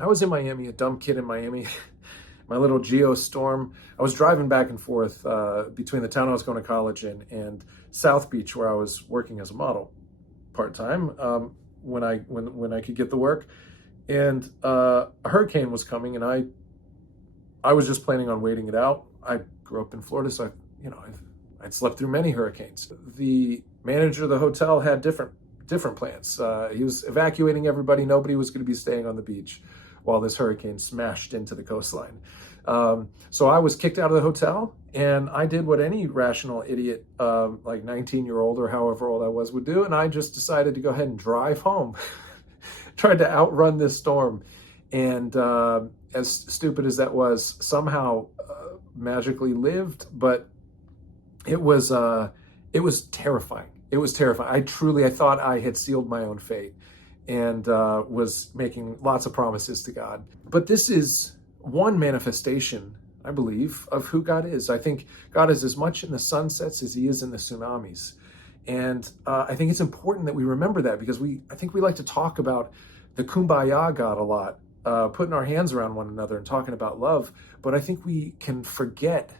I was in Miami, a dumb kid in Miami, my little geostorm. I was driving back and forth between the town I was going to college in and South Beach, where I was working as a model part-time when I could get the work. And a hurricane was coming, and I was just planning on waiting it out. I grew up in Florida, so I'd slept through many hurricanes. The manager of the hotel had different plans. He was evacuating everybody. Nobody was going to be staying on the beach while this hurricane smashed into the coastline. So I was kicked out of the hotel, and I did what any rational idiot, like 19-year-old or however old I was, would do, and I just decided to go ahead and drive home. Tried to outrun this storm, and as stupid as that was, somehow magically lived. But it was terrifying. It was terrifying. I thought I had sealed my own fate, and was making lots of promises to God. But this is one manifestation, I believe, of who God is. I think God is as much in the sunsets as he is in the tsunamis. And I think it's important that we remember that, because I think we like to talk about the kumbaya God a lot, putting our hands around one another and talking about love. But I think we can forget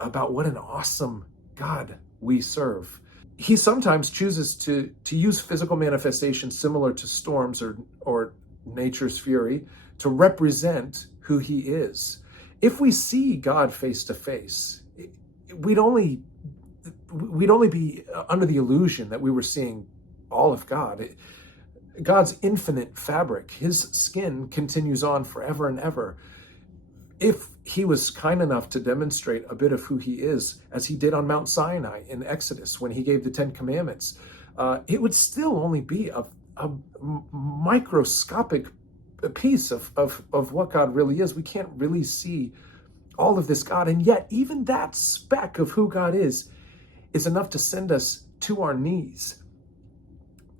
about what an awesome God we serve. He sometimes chooses to use physical manifestations similar to storms or nature's fury to represent who he is. If we see God face to face, we'd only be under the illusion that we were seeing all of God. God's infinite fabric, his skin continues on forever and ever. If he was kind enough to demonstrate a bit of who he is, as he did on Mount Sinai in Exodus when he gave the 10 Commandments, it would still only be a microscopic piece of what God really is. We can't really see all of this God, and yet even that speck of who God is enough to send us to our knees.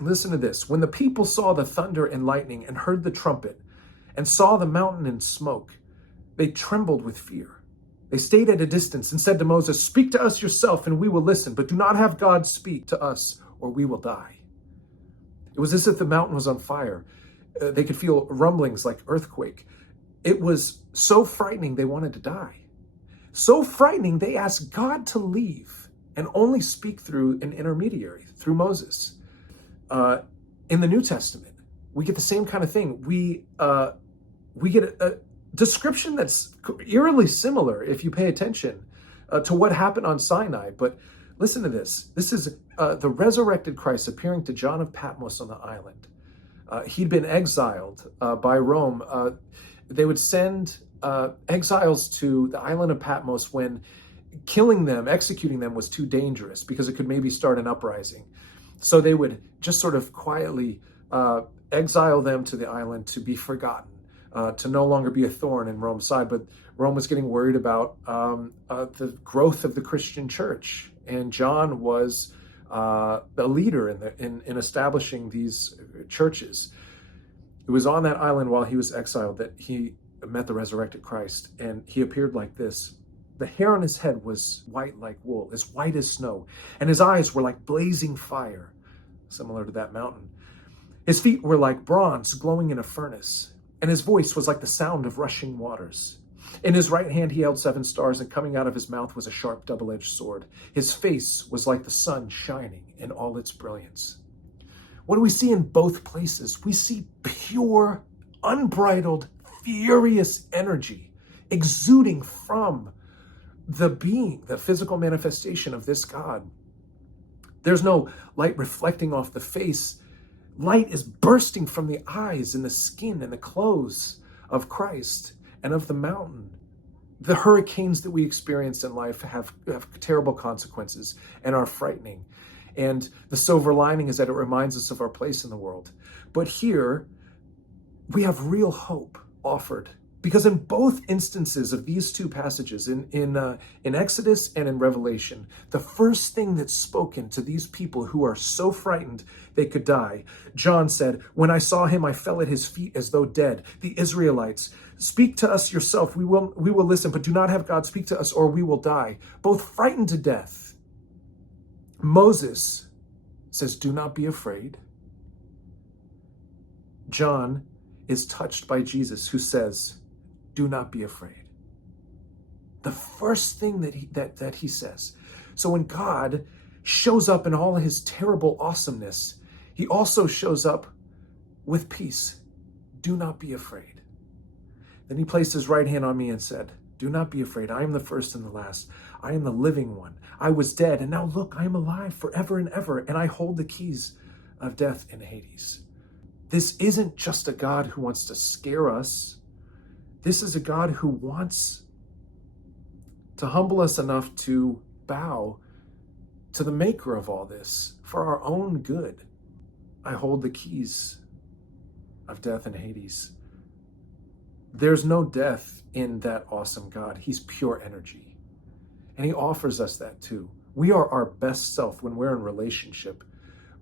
Listen to this. When the people saw the thunder and lightning and heard the trumpet and saw the mountain in smoke, they trembled with fear. They stayed at a distance and said to Moses, "Speak to us yourself and we will listen, but do not have God speak to us or we will die." It was as if the mountain was on fire. They could feel rumblings like earthquake. It was so frightening they wanted to die. So frightening they asked God to leave and only speak through an intermediary, through Moses. In the New Testament, we get the same kind of thing. We get a description that's eerily similar, if you pay attention, to what happened on Sinai. But listen to this. This is the resurrected Christ appearing to John of Patmos on the island. He'd been exiled by Rome. They would send exiles to the island of Patmos when killing them, executing them was too dangerous because it could maybe start an uprising. So they would just sort of quietly exile them to the island to be forgotten, to no longer be a thorn in Rome's side. But Rome was getting worried about the growth of the Christian church. And John was a leader in establishing these churches. It was on that island while he was exiled that he met the resurrected Christ. And he appeared like this. The hair on his head was white like wool, as white as snow, and his eyes were like blazing fire, similar to that mountain. His feet were like bronze glowing in a furnace, and his voice was like the sound of rushing waters. In his right hand he held 7 stars, and coming out of his mouth was a sharp double-edged sword. His face was like the sun shining in all its brilliance. What do we see in both places? We see pure, unbridled, furious energy exuding from the being, the physical manifestation of this God. There's no light reflecting off the face. Light is bursting from the eyes and the skin and the clothes of Christ and of the mountain. The hurricanes that we experience in life have terrible consequences and are frightening. And the silver lining is that it reminds us of our place in the world. But here, we have real hope offered. Because in both instances of these two passages, in Exodus and in Revelation, the first thing that's spoken to these people who are so frightened they could die, John said, "When I saw him, I fell at his feet as though dead." The Israelites, "Speak to us yourself, we will listen, but do not have God speak to us or we will die." Both frightened to death. Moses says, "Do not be afraid." John is touched by Jesus, who says, do not be afraid. The first thing that he says. So when God shows up in all his terrible awesomeness, he also shows up with peace. Do not be afraid. Then he placed his right hand on me and said, do not be afraid. I am the first and the last. I am the living one. I was dead, and now look, I am alive forever and ever, and I hold the keys of death and Hades. This isn't just a God who wants to scare us. This is a God who wants to humble us enough to bow to the maker of all this for our own good. I hold the keys of death and Hades. There's no death in that awesome God. He's pure energy. And he offers us that too. We are our best self when we're in relationship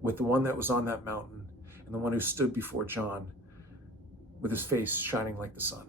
with the one that was on that mountain and the one who stood before John with his face shining like the sun.